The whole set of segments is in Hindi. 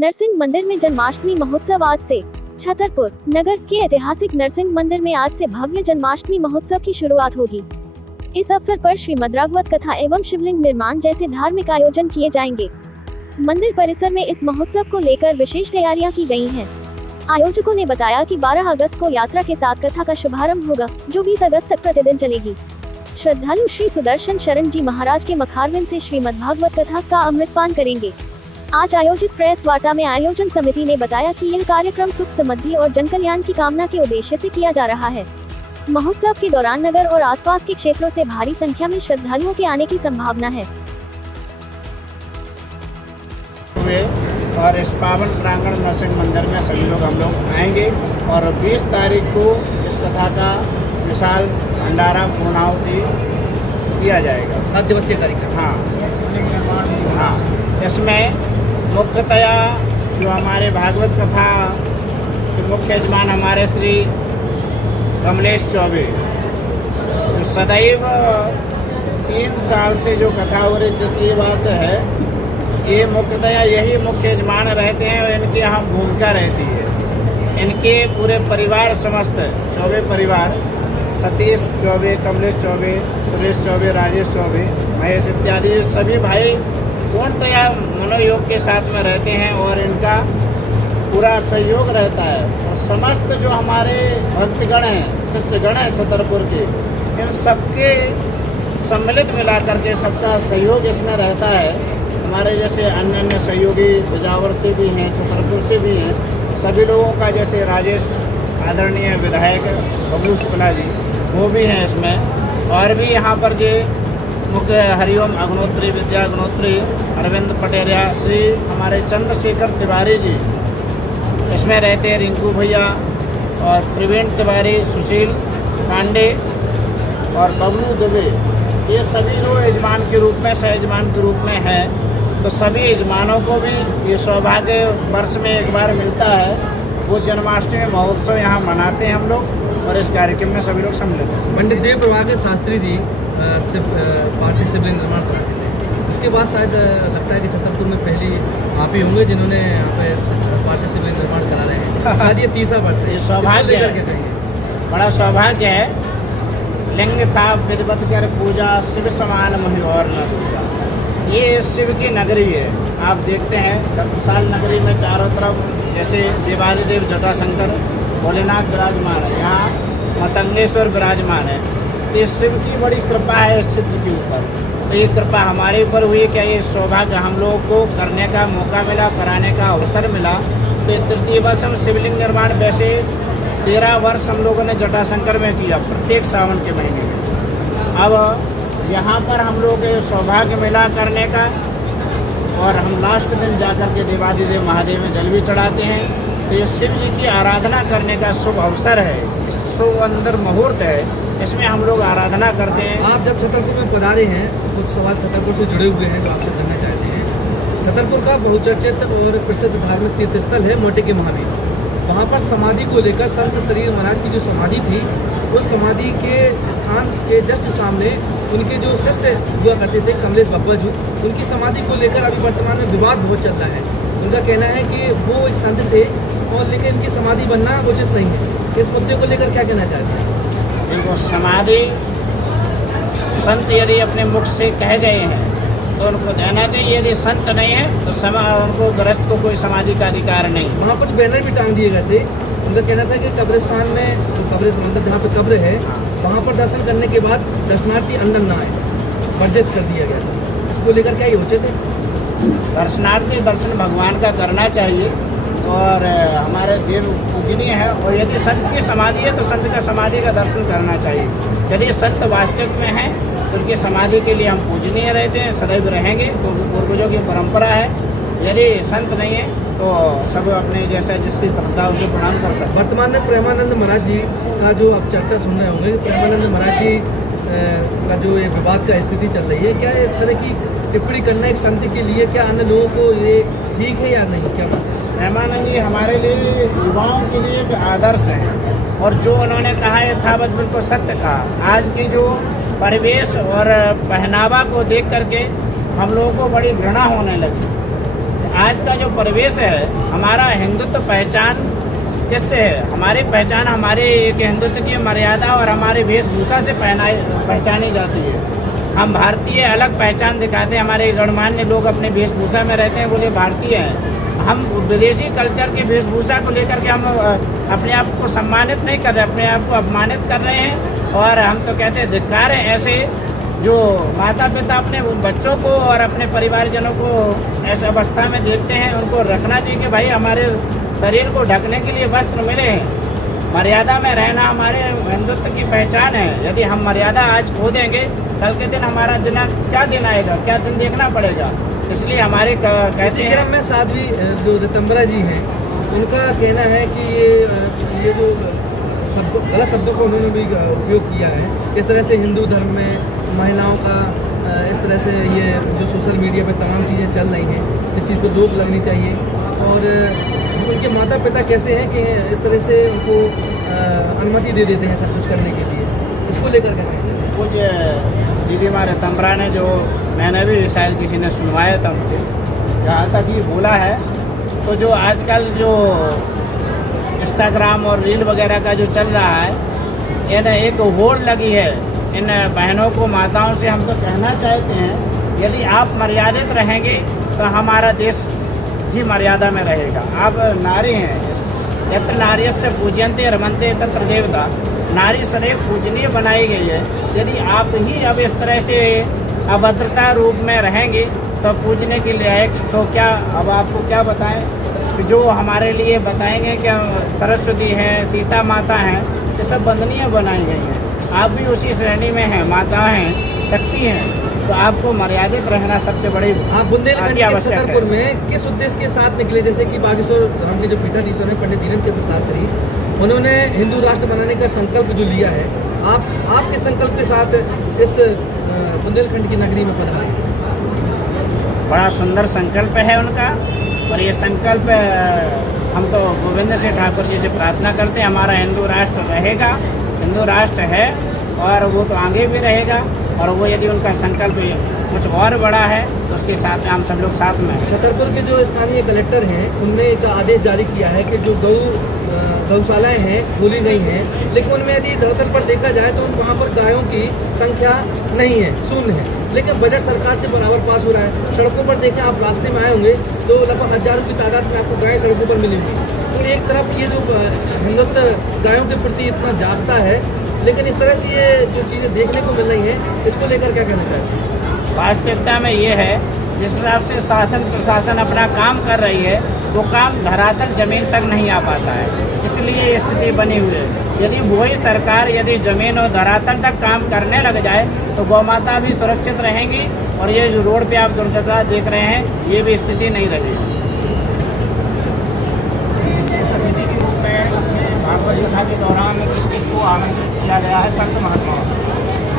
नरसिंह मंदिर में जन्माष्टमी महोत्सव आज से। छतरपुर नगर के ऐतिहासिक नरसिंह मंदिर में आज से भव्य जन्माष्टमी महोत्सव की शुरुआत होगी। इस अवसर पर श्रीमद् भागवत कथा एवं शिवलिंग निर्माण जैसे धार्मिक आयोजन किए जाएंगे। मंदिर परिसर में इस महोत्सव को लेकर विशेष तैयारियां की गई हैं। आयोजकों ने बताया कि 12 अगस्त को यात्रा के साथ कथा का शुभारंभ होगा, जो 20 अगस्त तक प्रतिदिन चलेगी। श्रद्धालु श्री सुदर्शन शरण जी महाराज के मखारविंद से श्रीमद् भागवत कथा का अमृतपान करेंगे। आज आयोजित प्रेस वार्ता में आयोजन समिति ने बताया कि यह कार्यक्रम सुख समृद्धि और जनकल्याण की कामना के उद्देश्य से किया जा रहा है। महोत्सव के दौरान नगर और आसपास के क्षेत्रों से भारी संख्या में श्रद्धालुओं के आने की संभावना है। और इस पावन प्रांगण नरसिंह मंदिर में सभी लोग हम लोग आएंगे और 20 तारीख को इस कथा का विशाल भंडारा पूर्णाहुति किया जाएगा। 7 दिवसीय कार्यक्रम। हाँ, इसमें मुख्यतया जो हमारे भागवत कथा के मुख्य यजमान हमारे श्री कमलेश चौबे, जो सदैव 3 साल से जो कथा हो रही तृतीय वर्ष है, ये मुख्यतया यही मुख्य यजमान रहते हैं और इनकी यहाँ भूमिका रहती है। इनके पूरे परिवार, समस्त चौबे परिवार, सतीश चौबे, कमलेश चौबे, सुरेश चौबे, राजेश चौबे, महेश इत्यादि सभी भाई पूर्णतया मनोयोग के साथ में रहते हैं और इनका पूरा सहयोग रहता है। और समस्त जो हमारे भक्तगण हैं, शिष्यगण हैं छतरपुर के, इन सबके सम्मिलित मिलाकर के सबका सहयोग इसमें रहता है। हमारे जैसे अन्य अन्य सहयोगी बिजावर से भी हैं, छतरपुर से भी हैं, सभी लोगों का, जैसे राजेश आदरणीय विधायक बबलू शुक्ला जी, वो भी हैं इसमें। और भी यहाँ पर जो मुख्य हरिओम अग्नोत्री, विद्या अग्नोत्री, अरविंद पटेरिया, श्री हमारे चंद्रशेखर तिवारी जी इसमें रहते हैं, रिंकू भैया और प्रवीण तिवारी, सुशील पांडे और बबलू दुबे, ये सभी लोग यजमान के रूप में, सहयजमान के रूप में हैं। तो सभी यजमानों को भी ये सौभाग्य वर्ष में एक बार मिलता है, वो जन्माष्टमी महोत्सव यहाँ मनाते हैं हम लोग और इस कार्यक्रम में सभी लोग सम्मिलित हैं। पंडित देव प्रभा के शास्त्री जी पार्थिव शिवलिंग निर्माण कराते थे, उसके बाद शायद लगता है कि छतरपुर में पहली आप ही होंगे जिन्होंने यहाँ पे पार्थिव शिवलिंग निर्माण करा रहे हैं। शायद ये 30वां वर्ष है। ये सौभाग्य है, बड़ा सौभाग्य है। लिंग था विधिवत कर पूजा, शिव समान मोहि और न दूजा। ये शिव की नगरी है। आप देखते हैं छत्रसाल नगरी में चारों तरफ जैसे देवादिदेव जटाशंकर भोलेनाथ विराजमान है, यहाँ मतंगेश्वर विराजमान है। ये शिव की बड़ी कृपा है इस क्षेत्र के ऊपर। तो ये कृपा हमारे ऊपर हुई, क्या ये सौभाग्य हम लोगों को करने का मौका मिला, कराने का अवसर मिला। तो तृतीय वर्ष हम शिवलिंग निर्माण, वैसे 13 वर्ष हम लोगों ने जटाशंकर में किया, प्रत्येक सावन के महीने में। अब यहाँ पर हम लोग को सौभाग्य मिला करने का, और हम लास्ट दिन जाकर के देवादिदेव महादेव में जल भी चढ़ाते हैं। तो ये शिव जी की आराधना करने का शुभ अवसर है, शुभ अंदर मुहूर्त है, इसमें हम लोग आराधना करते हैं। आप जब छतरपुर में पधारे हैं, कुछ सवाल छतरपुर से जुड़े हुए हैं जो आपसे करना चाहते हैं। छतरपुर का बहुचर्चित और प्रसिद्ध धार्मिक तीर्थस्थल है मोटे के महावीर। वहाँ पर समाधि को लेकर संत शरीर महाराज की जो समाधि थी, उस समाधि के स्थान के जस्ट सामने उनके जो शिष्य हुआ करते थे, कमलेश बाबा जी, उनकी समाधि को लेकर अभी वर्तमान में विवाद बहुत चल रहा है। उनका कहना है कि वो एक संत थे और लेकिन इनकी समाधि बनना उचित नहीं है। इस मुद्दे को लेकर क्या कहना चाहते हैं? देखो, समाधि संत यदि अपने मुख से कह गए हैं तो उनको देना चाहिए। यदि संत नहीं है तो उनको गृहस्थ को कोई समाधि का अधिकार नहीं। वहाँ कुछ बैनर भी टांग दिए गए थे। उनका कहना था कि कब्रिस्तान में, कब्र मतलब जहाँ पे कब्र है, वहाँ पर दर्शन करने के बाद दर्शनार्थी अंदर ना आए, वर्जित कर दिया गया था। इसको लेकर क्या ये उचित है? दर्शनार्थी दर्शन भगवान का करना चाहिए और हमारे देव पूजनीय है। और यदि संत की समाधि है तो संत का समाधि का दर्शन करना चाहिए। यदि संत वास्तविक में है तो उनकी समाधि के लिए हम पूजनीय रहते हैं, सदैव रहेंगे, तो पूर्वजों की परंपरा है। यदि संत नहीं है तो सब अपने जैसा जिसकी श्रद्धा उसे प्रणाम कर सकते। वर्तमान में प्रेमानंद महाराज जी का जो आप चर्चा सुन रहे होंगे, प्रेमानंद महाराज जी का जो ये विवाद का स्थिति चल रही है, क्या इस तरह की टिप्पणी करना एक संत के लिए, क्या अन्य लोगों को ये ठीक है या नहीं? क्या प्रेमानंद जी हमारे लिए, युवाओं के लिए भी आदर्श हैं और जो उन्होंने कहा यथावत बिल्कुल सत्य कहा। आज की जो परिवेश और पहनावा को देख करके हम लोगों को बड़ी घृणा होने लगी। आज का जो परिवेश है, हमारा हिंदुत्व पहचान किससे है? हमारी पहचान हमारे एक हिंदुत्व की मर्यादा और हमारे वेशभूषा से पहचानी जाती है। हम भारतीय अलग पहचान दिखाते हैं, हमारे गणमान्य लोग अपने वेशभूषा में रहते हैं, बोले भारतीय हैं। हम विदेशी कल्चर की वेशभूषा को लेकर के हम अपने आप को सम्मानित नहीं कर रहे, अपने आप को अपमानित कर रहे हैं। और हम तो कहते हैं धिक्कार है ऐसे जो माता पिता अपने बच्चों को और अपने परिवारजनों को ऐसी अवस्था में देखते हैं। उनको रखना चाहिए कि भाई हमारे शरीर को ढकने के लिए वस्त्र मिले हैं। मर्यादा में रहना हमारे हिंदुत्व की पहचान है। यदि हम मर्यादा आज खो देंगे, कल के दिन हमारा दिन क्या दिन आएगा, क्या दिन देखना पड़ेगा। इसलिए हमारे इसी क्रम में साध्वी जो रितंबरा जी हैं, उनका कहना है कि ये जो गलत शब्दों का उन्होंने भी उपयोग किया है। इस तरह से हिंदू धर्म में महिलाओं का इस तरह से ये जो सोशल मीडिया पे तमाम चीज़ें चल रही हैं, इस चीज़ पर रोक लगनी चाहिए। और उनके माता पिता कैसे हैं कि इस तरह से उनको अनुमति दे देते हैं सब कुछ करने के लिए, इसको लेकर के कुछ दीदी हमारे तंबरा ने, जो मैंने भी शायद किसी ने सुनवाया था मुझे, जहाँ तक ये बोला है, तो जो आजकल जो इंस्टाग्राम और रील वगैरह का जो चल रहा है, इन्हें एक होड़ लगी है इन बहनों को, माताओं से हम तो कहना चाहते हैं, यदि आप मर्यादित रहेंगे तो हमारा देश ही मर्यादा में रहेगा। आप नारी हैं, यत्र नार्यस्य पूज्यन्ते रमन्ते तत्र देवता। नारी सदैव पूजनीय बनाई गई है। यदि आप ही अब इस तरह से अभद्रता रूप में रहेंगे तो पूजने के लिए है, तो क्या अब आपको क्या बताएं कि जो हमारे लिए बताएंगे कि सरस्वती हैं, सीता माता हैं, ये सब वंदनीय बनाई गई हैं। आप भी उसी श्रेणी में हैं, माता हैं, शक्ति हैं, तो आपको मर्यादित रहना सबसे बड़ी आप बुंदेलखंड के छतरपुर में किस उद्देश्य के साथ निकले? जैसे कि बागेश्वर धाम के जो पीठाधीशों ने पंडित धीरेन्द्र के साथ करी, उन्होंने हिंदू राष्ट्र बनाने का संकल्प जो लिया है, आप किस संकल्प के साथ इस बुंदेलखंड की नगरी में पधारे? बड़ा सुंदर संकल्प है उनका, और ये संकल्प हम तो गोविंद सिंह ठाकुर जी से प्रार्थना करते हैं, हमारा हिंदू राष्ट्र रहेगा, हिंदू राष्ट्र है और वो तो आगे भी रहेगा। और वो यदि उनका संकल्प कुछ और बड़ा है तो उसके साथ में हम सब लोग साथ में हैं। छतरपुर के जो स्थानीय कलेक्टर हैं, उनने एक आदेश जारी किया है कि जो गौशालाएँ हैं खोली गई हैं, लेकिन उनमें यदि धरातल पर देखा जाए तो वहाँ पर गायों की संख्या नहीं है, शून्य है। लेकिन बजट सरकार से बराबर पास हो रहा है। सड़कों पर देखें, आप रास्ते में आए होंगे तो लगभग हजारों की तादाद में आपको गायें सड़कों पर मिलेंगी। तो एक तरफ ये जो हिंदुत्व गायों के प्रति इतना जागता है, लेकिन इस तरह से ये जो चीज़ें देखने को मिल रही हैं, इसको लेकर क्या कहना चाहते हैं? वास्तविकता में ये है, जिस हिसाब से शासन प्रशासन अपना काम कर रही है, वो काम धरातल जमीन तक नहीं आ पाता है, इसलिए ये स्थिति बनी हुई है। यदि वही सरकार यदि जमीन और धरातल तक काम करने लग जाए तो गौ माता भी सुरक्षित रहेंगी, और ये जो रोड पे आप दुर्दशा देख रहे हैं, ये भी स्थिति नहीं रहेगी। विशेष अतिथि के रूप में अपने भागवत कथा के दौरान इसको आमंत्रित किया गया है संत महात्माओं।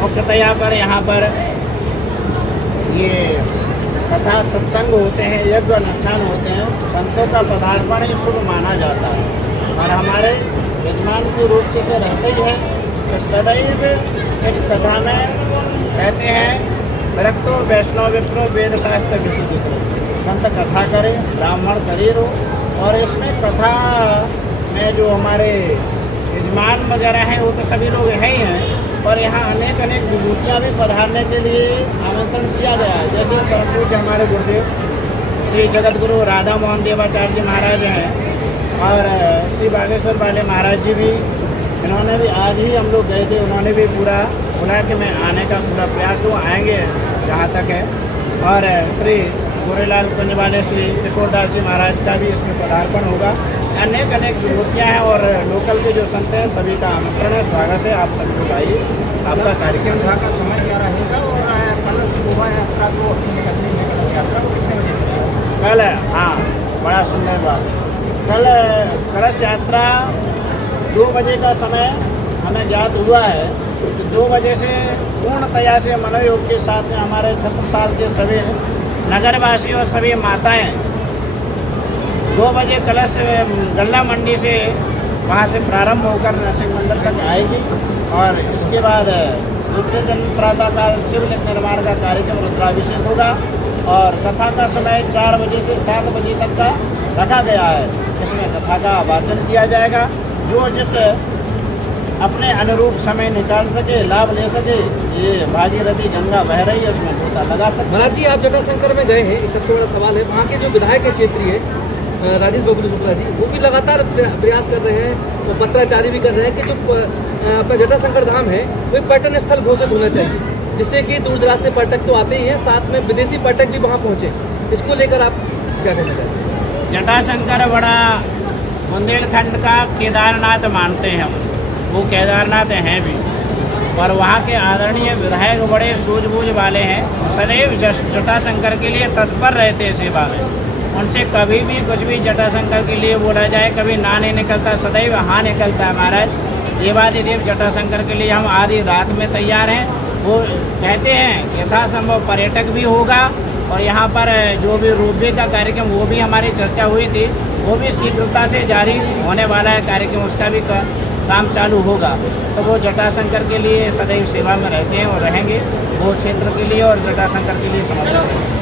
मुख्यतया पर यहाँ पर ये कथा सत्संग होते हैं, यज्ञ अनुष्ठान होते हैं, संतों का पदार्पण ही शुभ माना जाता है। और हमारे यजमान के रूप से तो रहते ही है, तो सदैव इस कथा में कहते हैं, विरक्तो वैष्णव विप्रो वेद शास्त्र विशुद्ध करो, संत कथा करें, ब्राह्मण शरीर हो। और इसमें कथा में जो हमारे यजमान वगैरह हैं, वो तो सभी लोग हैं ही हैं, और यहाँ अनेक अनेक विभूतियाँ भी पधारने के लिए आमंत्रण किया गया है। जैसे परम पूज्य हमारे गुरुदेव श्री जगत गुरु राधा मोहन देवाचार्य जी महाराज हैं, और श्री बागेश्वर वाले महाराज जी भी, इन्होंने भी आज ही हम लोग गए थे, उन्होंने भी पूरा बुला के मैं आने का पूरा प्रयास तो आएंगे जहाँ तक है। और श्री गोरेलाल कुंज वाले श्री किशोरदास जी महाराज का भी इसमें पदार्पण होगा। अनेक अनेक विभूतियाँ हैं, और लोकल के जो संत हैं सभी का आमंत्रण है, स्वागत है, आप सभी को आइए। आपका कार्यक्रम का समय क्या रहेगा, और कल शोभा यात्रा को निकलने से कलश यात्रा को कितने बजे से? कल हाँ, बड़ा सुंदर बात, कल कलश यात्रा 2 बजे का समय हमें ज्ञात हुआ है। तो 2 बजे से पूर्णतया से मनोयोग के साथ में हमारे छत्रसाल के सभी नगरवासी और सभी माताएं 2 बजे कलश गल्ला मंडी से वहाँ से प्रारंभ होकर नरसिंह मंदिर तक आएगी, और इसके बाद दूसरे दिन प्रातःकाल शिवलिंग निर्माण का कार्यक्रम रुद्राभिषेक होगा और कथा का समय 4 बजे से 7 बजे तक का रखा गया है। इसमें कथा का वाचन किया जाएगा। जो जिस अपने अनुरूप समय निकाल सके, लाभ ले सके, ये भागीरथी गंगा बह रही है, उसमें गोता लगा सकते। महाराज जी, आप जटाशंकर में गए हैं, एक सबसे बड़ा सवाल है, वहाँ के जो विधायक है क्षेत्रीय राजेश बबलू शुक्ला जी, वो भी लगातार प्रयास कर रहे हैं और पत्राचारी भी कर रहे हैं कि जो अपना जटाशंकर धाम है वो एक पर्यटन स्थल घोषित होना चाहिए, जिससे कि दूर दराज से पर्यटक तो आते ही हैं, साथ में विदेशी पर्यटक भी वहाँ पहुँचे। इसको लेकर आप क्या कहना चाहते हैं? जटाशंकर बड़ा बुंदेलखंड का केदारनाथ मानते हैं हम, वो केदारनाथ हैं भी, और वहाँ के आदरणीय विधायक बड़े सूझबूझ वाले हैं, सदैव जटाशंकर के लिए तत्पर रहते हैं सेवा में। उनसे कभी भी कुछ भी जटाशंकर के लिए बोला जाए, कभी ना नहीं निकलता, सदैव हाँ निकलता है। महाराज देवादिदेव जटाशंकर के लिए हम आधी रात में तैयार हैं। वो कहते हैं यथासंभव पर्यटक भी होगा, और यहाँ पर जो भी रोपवे का कार्यक्रम वो भी हमारी चर्चा हुई थी, वो भी शीघ्रता से जारी होने वाला है कार्यक्रम, उसका भी काम चालू होगा। तो वो जटाशंकर के लिए सदैव सेवा में रहते हैं और रहेंगे, वो क्षेत्र के लिए और जटाशंकर के लिए समर्पित हैं।